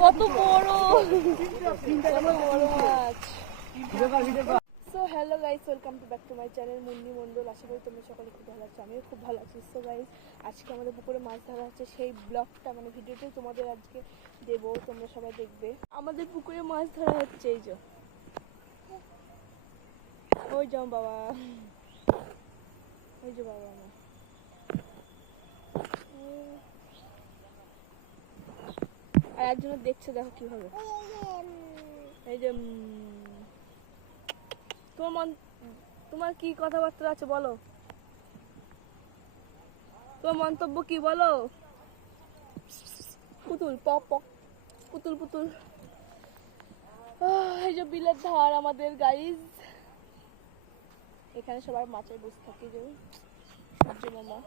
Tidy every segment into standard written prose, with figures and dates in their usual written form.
কত বড় মাছ। So hello guys, welcome to back to my channel Munni Mondal. আশা করি তোমরা সকলে খুব ভালো আছো, আমিও খুব ভালো আছি। সো গাইস, আজকে আমাদের পুকুরে মাছ ধরা হচ্ছে, সেই ব্লগটা মানে ভিডিওটাই তোমাদের আজকে দেবো, তোমরা সবাই দেখবে। আমাদের পুকুরে মাছ ধরা হচ্ছে, এই যে ওই যাও বাবা, ওই যে বাবা আমার আর একজন দেখছে, দেখো কিভাবে। এই যে তোমার কি কথাবার্তা আছে বলো, তোমার মন্তব্য কি বলো। পুতুল পপ পপ, পুতুল পুতুল। এই যে বিলের ধার আমাদের গাইজ, এখানে সবাই মাছের বসে থাকে। যে সূর্য মামা,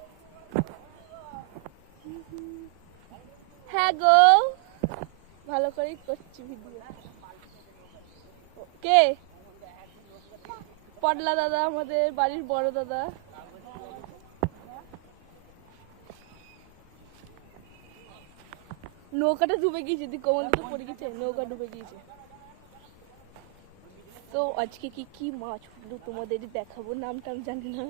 হ্যাঁ গো ভালো করেই করছি ভিডিও। কে? পডলা দাদা, আমাদের বাড়ির বড় দাদা। নৌকাটা ডুবে গিয়েছে, দিক কমল তো পড়ে গেছে, নৌকা ডুবে গিয়েছে। তো আজকে কি কি মাছ উঠলো তোমাদের দেখাবো, নামটা আমি জানি না।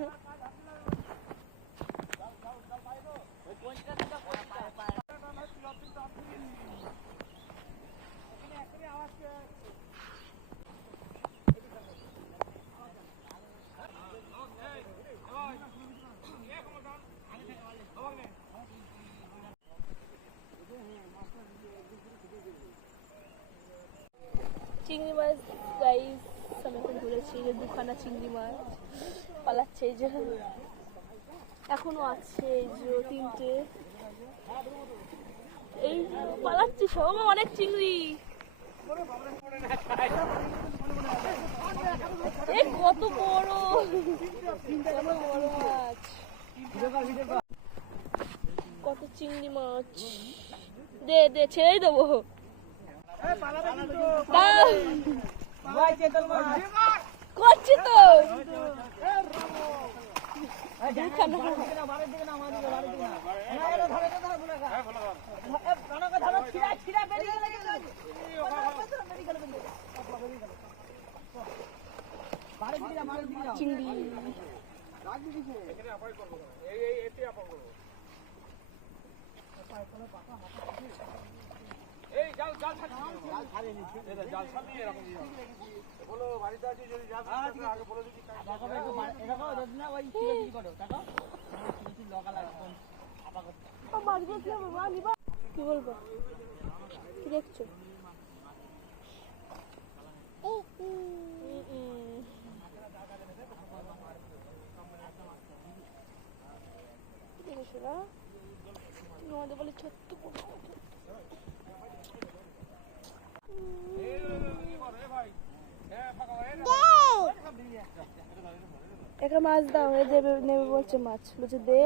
চিংড়ি মাছ গাইস, আমি এখন ধরেছি যে দুখানা চিংড়ি মাছ পালাচ্ছে, এই যে এখনো আছে, এই যে তিনটে, এই পালাচ্ছে সব, অনেক চিংড়ি। কত বড় মাছ, কত চিংড়ি মাছ। দে দে, ছেড়েই দেবো। করছি তো, চিংড়ি কি বলবো, কি দেখছো? আমাদের বলে ছোট্ট একটা মাছ দাও, এই যে নেবে বলছে, মাছ বলছে দে।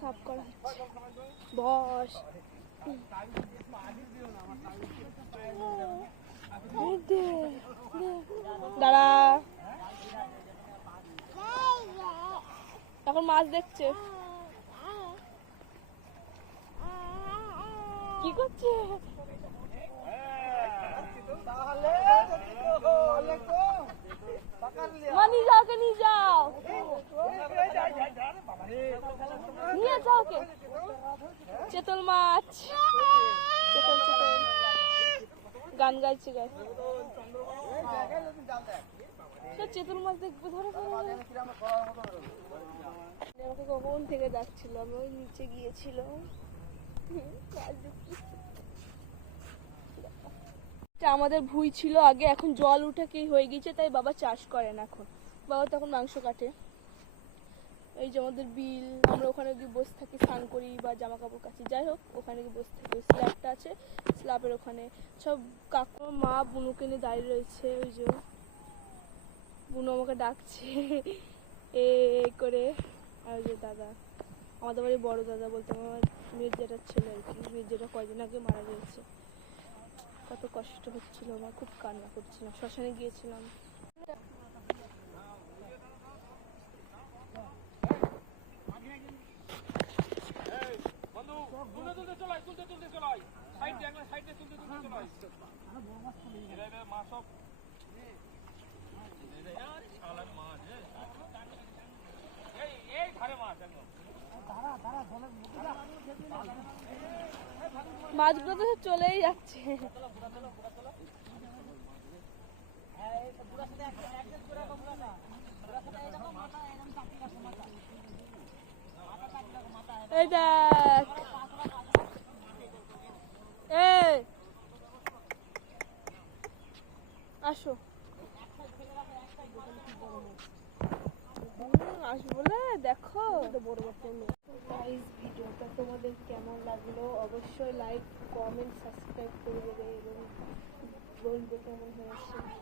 সাফ করা বস, দাঁড়া, এখন মাছ দেখছে, কি করছে? নিয়ে যাও, কে নিয়ে যাও, নিয়ে যাও কে। চেতল মাছ, চেতল চেতল গান গাইছে, গাই চেতল মাছ দেখবে, ধরে আমাকে কখন থেকে ডাকছিল, আমি ওই নিচে গিয়েছিল। আমাদের ভুঁই ছিল আগে, এখন জল উঠে কি হয়ে গেছে, তাই বাবা চাষ করেন এখন, বাবা তখন মাংস কাটে। এই যে আমাদের বিল, আমরা ওখানে গিয়ে বসে থাকি, স্নান করি বা জামা কাপড় কাচি, যাই হোক ওখানে গিয়ে বসে থাকি। স্ল্যাবটা আছে, স্ল্যাবের ওখানে সব কাকু মা বুনুকে নিয়ে দাঁড়িয়ে রয়েছে। ওই যে বুনু আমাকে ডাকছে এ করে, আর ওই যে দাদা আমাদের বাড়ি বড় দাদা বলতে আমার মেয়ের যেটা ছেলে আর কি, মেয়ের যেটা কয়দিন আগে মারা গিয়েছে। কত কষ্ট হচ্ছিল আমার, খুব কান্না করছিলাম, শ্মশানে গিয়েছিলাম। মাছগুলো তো চলেই যাচ্ছে। এই দেখ, এই আসো, আসবো বলে দেখো। ভিডিওটা তোমাদের কেমন লাগলো অবশ্যই লাইক, কমেন্ট, সাবস্ক্রাইব করে দেবে এবং বলবে কেমন হয়েছে।